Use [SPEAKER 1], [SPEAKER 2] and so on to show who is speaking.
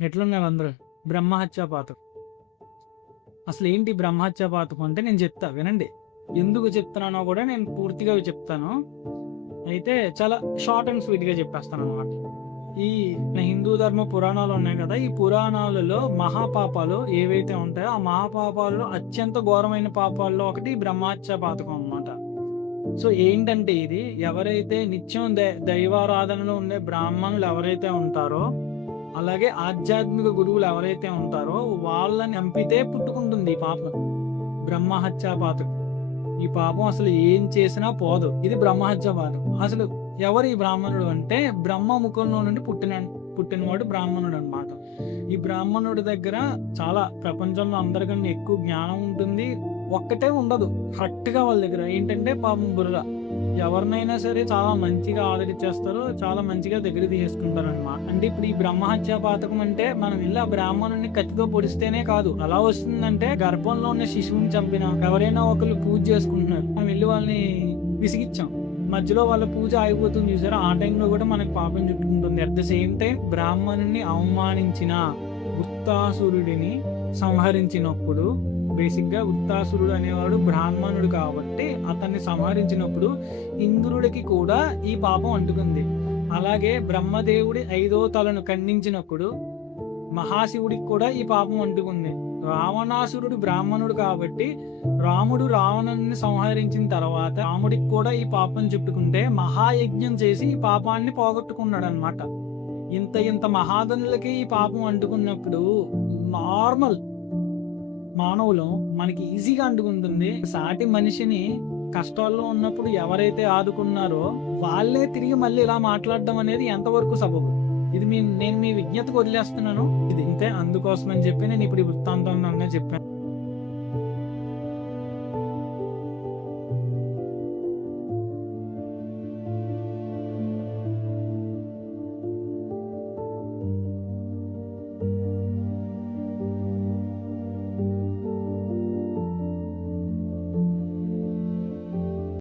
[SPEAKER 1] ఎట్లున్నారు అందరూ? బ్రహ్మహత్యా పాతకం. అసలు ఏంటి బ్రహ్మహత్యా పాతకం అంటే నేను చెప్తా వినండి. ఎందుకు చెప్తున్నానో కూడా నేను పూర్తిగా చెప్తాను. అయితే చాలా షార్ట్ అండ్ స్వీట్గా చెప్పేస్తాను అనమాట ఈ హిందూ ధర్మ పురాణాలు ఉన్నాయి కదా ఈ పురాణాలలో మహాపాపాలు ఏవైతే ఉంటాయో ఆ మహాపాపాలలో అత్యంత ఘోరమైన పాపాల్లో ఒకటి బ్రహ్మహత్యా పాతకం అన్నమాట. సో ఏంటంటే ఇది ఎవరైతే నిత్యం దై- దైవారాధనలో ఉండే బ్రాహ్మణులు ఎవరైతే ఉంటారో అలాగే ఆధ్యాత్మిక గురువులు ఎవరైతే ఉంటారో వాళ్ళని చంపితే పుట్టుకుంటుంది ఈ పాపం. బ్రహ్మహత్యా పాతకం ఈ పాపం అసలు ఏం చేసినా పోదు. ఇది బ్రహ్మహత్యా పాతకం అసలు ఎవరు ఈ బ్రాహ్మణుడు అంటే బ్రహ్మ ముఖంలో నుండి పుట్టిన పుట్టినవాడు బ్రాహ్మణుడు అన్నమాట. ఈ బ్రాహ్మణుడి దగ్గర చాలా ప్రపంచంలో అందరికన్నా ఎక్కువ జ్ఞానం ఉంటుంది. ఒక్కటే ఉండదు. కరెక్ట్గా వాళ్ళ దగ్గర ఏంటంటే పాపం బుర్ర. ఎవరినైనా సరే చాలా మంచిగా ఆదరించేస్తారు చాలా మంచిగా దగ్గర తీసుకుంటారు అనమాట అంటే ఇప్పుడు ఈ బ్రహ్మహత్యా పాతకం అంటే మనం వెళ్ళి ఆ బ్రాహ్మణుని కత్తితో పొడిస్తేనే కాదు. ఎలా వస్తుందంటే గర్భంలో ఉన్న శిశువుని చంపిన ఎవరైనా ఒకరు పూజ చేసుకుంటున్నారు. మనం వెళ్ళి వాళ్ళని విసిగిచ్చాం మధ్యలో వాళ్ళ పూజ ఆగిపోతుంది చూసారా? ఆ టైంలో కూడా మనకు పాపం చుట్టుకుంటుంది. అట్ ద సేమ్ టైం బ్రాహ్మణుని అవమానించిన గుప్తాసురుడిని సంహరించినప్పుడు బేసిక్గా ఉత్తాసురుడు అనేవాడు బ్రాహ్మణుడు కాబట్టి అతన్ని సంహరించినప్పుడు ఇంద్రుడికి కూడా ఈ పాపం అంటుకుంది. అలాగే బ్రహ్మదేవుడి ఐదో తలను ఖండించినప్పుడు మహాశివుడికి కూడా ఈ పాపం అంటుకుంది. రావణాసురుడు బ్రాహ్మణుడు కాబట్టి రాముడు రావణుని సంహరించిన తర్వాత రాముడికి కూడా ఈ పాపం చుట్టుకుంటే మహాయజ్ఞం చేసి ఈ పాపాన్ని పోగొట్టుకున్నాడు అనమాట ఇంత ఇంత మహాదనులకి ఈ పాపం అంటుకున్నప్పుడు నార్మల్ మానవులు మనకి ఈజీగా అంటుకుంటుంది. సాటి మనిషిని కష్టాల్లో ఉన్నప్పుడు ఎవరైతే ఆదుకున్నారో వాళ్ళే తిరిగి మళ్ళీ ఇలా మాట్లాడడం అనేది ఎంతవరకు సబబు? ఇది మీ నేను మీ విజ్ఞతకు వదిలేస్తున్నాను. ఇది ఇంతే అందుకోసమని చెప్పి నేను ఇప్పుడు ఈ వృత్తాంతం చెప్పాను.